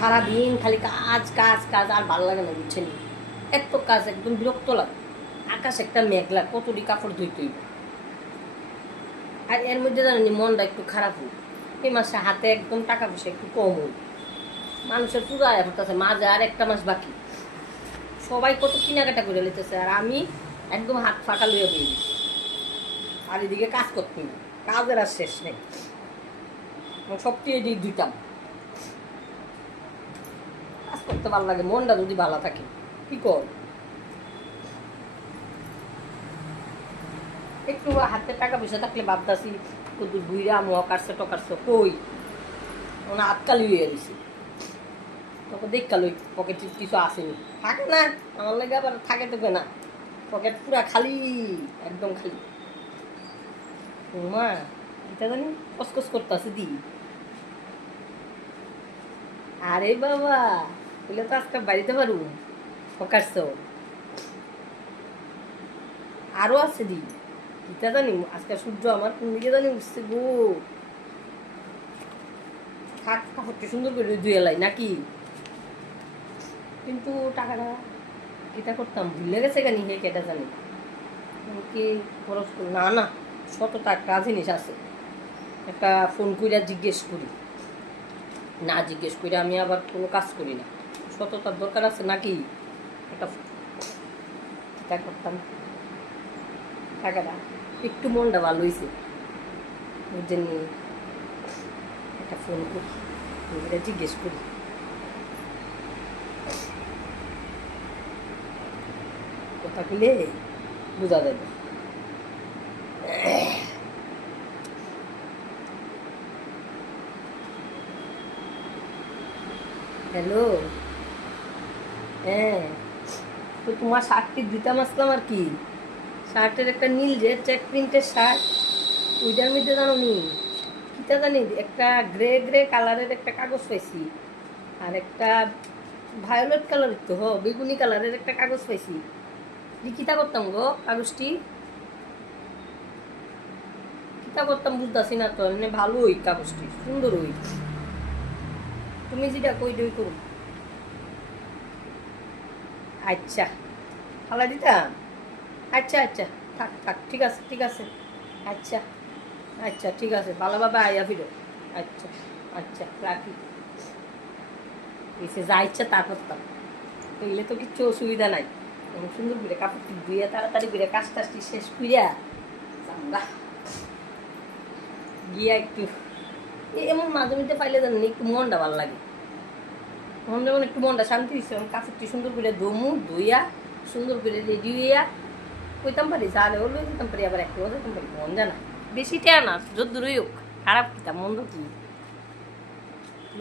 সারাদিন খালি কাজ কাজ কাজ, আর ভালো লাগে না, বুঝছেন? এত কাজ, একদম বিরক্ত লাগে। আকাশ একটা মেঘলা, কতটি কাপড় ধুই হইব? আর এর মধ্যে জানেন মনটা একটু খারাপ হোক এই মাসে হাতে একদম টাকা পয়সা একটু কম হোক মানুষের পুরো হতেছে মাঝে আর একটা মাস বাকি। সবাই কত কেনাকাটা করে নিতেছে আর আমি একদম হাত ফাঁকা লইয়া দিয়ে দিচ্ছি আর এদিকে কাজ করতে না কাজের আর শেষ নেই। সবটি এদিক দিতাম করতে ভালো লাগে, মনটা যদি ভালো থাকে। কি কর? একটু হাতে টাকা পয়সা থাকলে ভাবতাছি, কত বুইরা মুয়া কাটছে টকারছে কই? ওনা আটকালি হয়ে গেছি। তখন দেখাল ওই পকেটে কিছু আসেনি। থাকে না, আমার লাগে আবার থাকে তো না পকেট পুরা খালি, একদম খালি। মা, এটা জানি কসকস করতেছে দি। আরে বাবা! বলে তো আজকে বাড়িতে পারু পকারছ আরও আছে দি এটা জানি, আজকে সূর্য আমার কোন দিকে জানি উঠছে গো। থাক কাপড়টি সুন্দর করে ধুয়ে লাই নাকি? কিন্তু টাকাটা এটা করতাম, ভুলে গেছে কেন হে কেটা জানি। কি খরচ না না, শত টাকা জিনিস আছে। একটা ফোন কইরা জিজ্ঞেস করি। না জিজ্ঞেস করে আমি আবার কোনো কাজ করি না। সততার দরকার আছে নাকি? একটা এটা করতাম। টাকাটা একটু মনটা ভালো হয়েছে বুঝছেন নি? একটা ফোন করি করে জিজ্ঞেস করি। কথা বলে বোঝা যাবে। হ্যালো? হ্যাঁ। তো তোমার শার্টটি দিতাম আসলাম আর কি? শার্টের একটা নীল যে, চেক প্রিন্টের শার্ট, ওইটার মধ্যে জানো নি? কিটা জানি? একটা গ্রে গ্রে কালারের একটা কাগজ পাইছি। আর একটা ভায়োলেট কালারের তো, হ, বেগুনি কালারের একটা কাগজ পাইছি। কিতা করতাম গো কাগজটি? কিতা করতাম বুঝতেছি না তো এমনি ভালো ওই কাগজটি, সুন্দর ওই তুমি যেটা কই দই করো। আচ্ছা। ফালা দিতাম আচ্ছা আচ্ছা। থাক থাক, ঠিক আছে ঠিক আছে। আচ্ছা আচ্ছা ঠিক আছে। ভালোভাবে আইয়া ফিরো। আচ্ছা আচ্ছা রাখি। এসে যা ইচ্ছা তা করতাম। এগুলো তো কিচ্ছু অসুবিধা নাই। অনেক সুন্দর করে কাপড়টি ধুয়ে তাড়াতাড়ি করে কাজ টাজটি শেষ করিয়া চাঙ্গা গিয়া একটু এমন মাঝে মধ্যে পাইলে জানেন একটু মনটা ভালো লাগে। মন যখন একটু মনটা শান্তি দিচ্ছে কাপড়টি সুন্দর করে দমু ধুইয়া সুন্দর করে রেডি হইয়া কইতাম পারি যারে হলো যেতাম পারি আবার একটু যেতাম পারি মন জানা বেশি টেয়া না যদ্দূরই হোক খারাপ কিতাম মন্দ কি?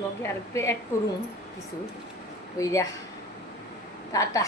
লগে আর একটু এক করুম কিছু ওইরা টাটা।